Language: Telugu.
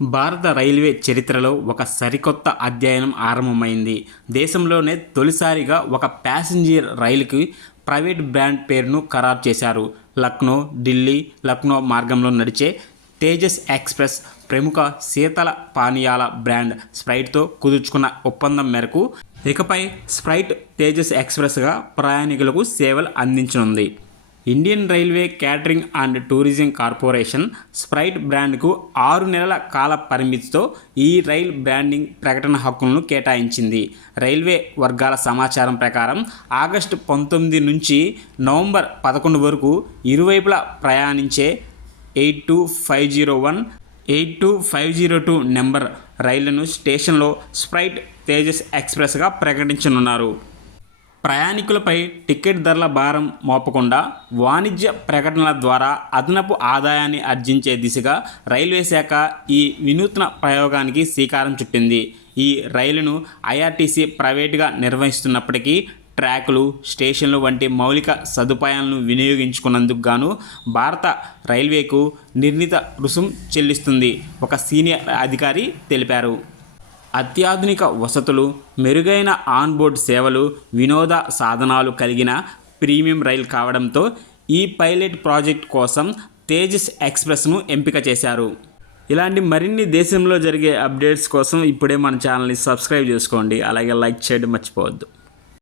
భారత రైల్వే చరిత్రలో ఒక సరికొత్త అధ్యాయం ఆరంభమైంది. దేశంలోనే తొలిసారిగా ఒక ప్యాసింజర్ రైలుకి ప్రైవేట్ బ్రాండ్ పేరును ఖరారు చేశారు. లక్నో, ఢిల్లీ, లక్నో మార్గంలో నడిచే తేజస్ ఎక్స్ప్రెస్ ప్రముఖ శీతల పానీయాల బ్రాండ్ స్ప్రైట్తో కుదుర్చుకున్న ఒప్పందం మేరకు ఇకపై స్ప్రైట్ తేజస్ ఎక్స్ప్రెస్గా ప్రయాణికులకు సేవలు అందించనుంది. Indian railway catering and tourism corporation Sprite బ్రాండ్కు 6 నెలల కాల పరిమితితో ఈ రైల్ బ్రాండింగ్ ప్రకటన హక్కులను కేటాయించింది. రైల్వే వర్గాల సమాచారం ప్రకారం ఆగస్టు 19 నుంచి నవంబర్ 11 వరకు ఇరువైపులా ప్రయాణించే 82501, 82502 నెంబర్ రైళ్లను స్టేషన్లో స్ప్రైట్ తేజస్ ఎక్స్ప్రెస్గా ప్రకటించనున్నారు. ప్రయాణికులపై టికెట్ ధరల భారం మోపకుండా వాణిజ్య ప్రకటనల ద్వారా అదనపు ఆదాయాన్ని ఆర్జించే దిశగా రైల్వే శాఖ ఈ వినూత్న ప్రయోగానికి శ్రీకారం చుట్టింది. ఈ రైలును ఐఆర్టీసీ ప్రైవేటుగా నిర్వహిస్తున్నప్పటికీ ట్రాకులు, స్టేషన్లు వంటి మౌలిక సదుపాయాలను వినియోగించుకున్నందుకు గాను భారత రైల్వేకు నిర్ణీత రుసుం చెల్లిస్తుంది, ఒక సీనియర్ అధికారి తెలిపారు. అత్యాధునిక వసతులు, మెరుగైన ఆన్బోర్డ్ సేవలు, వినోద సాధనాలు కలిగిన ప్రీమియం రైలు కావడంతో ఈ పైలట్ ప్రాజెక్ట్ కోసం తేజస్ ఎక్స్ప్రెస్ను ఎంపిక చేశారు. ఇలాంటి మరిన్ని దేశంలో జరిగే అప్డేట్స్ కోసం ఇప్పుడే మన ఛానల్ని సబ్స్క్రైబ్ చేసుకోండి. అలాగే లైక్ చేయడం మర్చిపోవద్దు.